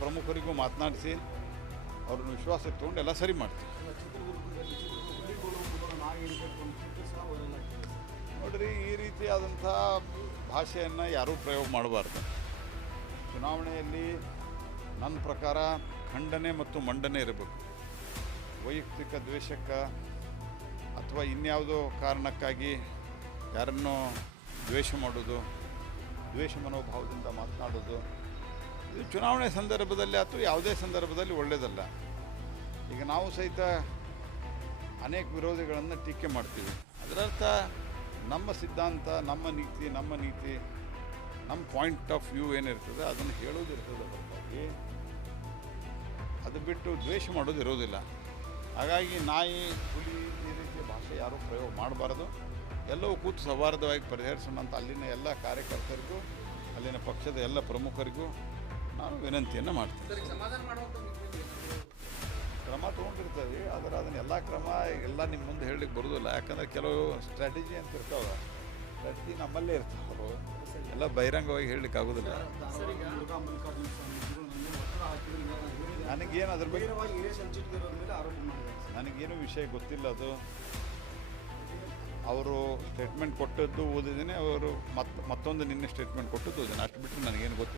ಪ್ರಮುಖರಿಗೂ ಮಾತನಾಡಿಸಿ, ಅವ್ರನ್ನ ವಿಶ್ವಾಸ ತೊಗೊಂಡು ಎಲ್ಲ ಸರಿ ಮಾಡ್ತೀವಿ. ನೋಡ್ರಿ, ಈ ರೀತಿಯಾದಂಥ ಭಾಷೆಯನ್ನು ಯಾರೂ ಪ್ರಯೋಗ ಮಾಡಬಾರ್ದು. ಚುನಾವಣೆಯಲ್ಲಿ ನನ್ನ ಪ್ರಕಾರ ಖಂಡನೆ ಮತ್ತು ಮಂಡನೆ ಇರಬೇಕು. ವೈಯಕ್ತಿಕ ದ್ವೇಷಕ್ಕೆ ಅಥವಾ ಇನ್ಯಾವುದೋ ಕಾರಣಕ್ಕಾಗಿ ಯಾರನ್ನೋ ದ್ವೇಷ ಮಾಡೋದು, ದ್ವೇಷ ಮನೋಭಾವದಿಂದ ಮಾತನಾಡೋದು ಚುನಾವಣೆ ಸಂದರ್ಭದಲ್ಲಿ ಅಥವಾ ಯಾವುದೇ ಸಂದರ್ಭದಲ್ಲಿ ಒಳ್ಳೆಯದಲ್ಲ ಈಗ ನಾವು ಸಹಿತ ಅನೇಕ ವಿರೋಧಿಗಳನ್ನು ಟೀಕೆ ಮಾಡ್ತೀವಿ. ಅದರರ್ಥ ನಮ್ಮ ಸಿದ್ಧಾಂತ, ನಮ್ಮ ನೀತಿ ನಮ್ಮ ನೀತಿ, ನಮ್ಮ ಪಾಯಿಂಟ್ ಆಫ್ ವ್ಯೂ ಏನಿರ್ತದೆ ಅದನ್ನು ಹೇಳೋದಿರ್ತದೆ ಹೊರತಾಗಿ. ಅದು ಬಿಟ್ಟು ದ್ವೇಷ ಮಾಡೋದಿರೋದಿಲ್ಲ ಹಾಗಾಗಿ ನಾಯಿ, ಹುಲಿ ಈ ರೀತಿಯ ಭಾಷೆ ಯಾರೂ ಪ್ರಯೋಗ ಮಾಡಬಾರ್ದು. ಎಲ್ಲವೂ ಕೂತು ಸೌಹಾರ್ದವಾಗಿ ಪರಿಹರಿಸೋಣ ಅಂತ ಅಲ್ಲಿನ ಎಲ್ಲ ಕಾರ್ಯಕರ್ತರಿಗೂ, ಅಲ್ಲಿನ ಪಕ್ಷದ ಎಲ್ಲ ಪ್ರಮುಖರಿಗೂ ನಾನು ವಿನಂತಿಯನ್ನು ಮಾಡ್ತೀನಿ ಕ್ರಮ ತೊಗೊಂಡಿರ್ತದೆ ಆದರೆ ಅದನ್ನ ಎಲ್ಲ ಕ್ರಮ ಎಲ್ಲ ನಿಮ್ಮ ಮುಂದೆ ಹೇಳಲಿಕ್ಕೆ ಬರೋದಿಲ್ಲ. ಯಾಕಂದರೆ ಕೆಲವು ಸ್ಟ್ರಾಟಜಿ ಅಂತ ಇರ್ತಾವೆ ಸ್ಟ್ರಾಟಜಿ ನಮ್ಮಲ್ಲೇ ಇರ್ತಾವೆ ಎಲ್ಲ ಬಹಿರಂಗವಾಗಿ ಹೇಳಲಿಕ್ಕೆ ಆಗೋದಿಲ್ಲ. ನನಗೇನು ಅದ್ರ ಬಗ್ಗೆ ನನಗೇನು ವಿಷಯ ಗೊತ್ತಿಲ್ಲ ಅದು. ಅವರು ಸ್ಟೇಟ್ಮೆಂಟ್ ಕೊಟ್ಟದ್ದು ಓದಿದ್ದೀನಿ ಅವರು ಮತ್ತೆ ಮತ್ತೊಂದು ನಿನ್ನೆ ಸ್ಟೇಟ್ಮೆಂಟ್ ಕೊಟ್ಟದ್ದು ಓದಿದ್ದೀನಿ. ಅಷ್ಟು ಬಿಟ್ಟರೆ ನನಗೇನು ಗೊತ್ತಿಲ್ಲ.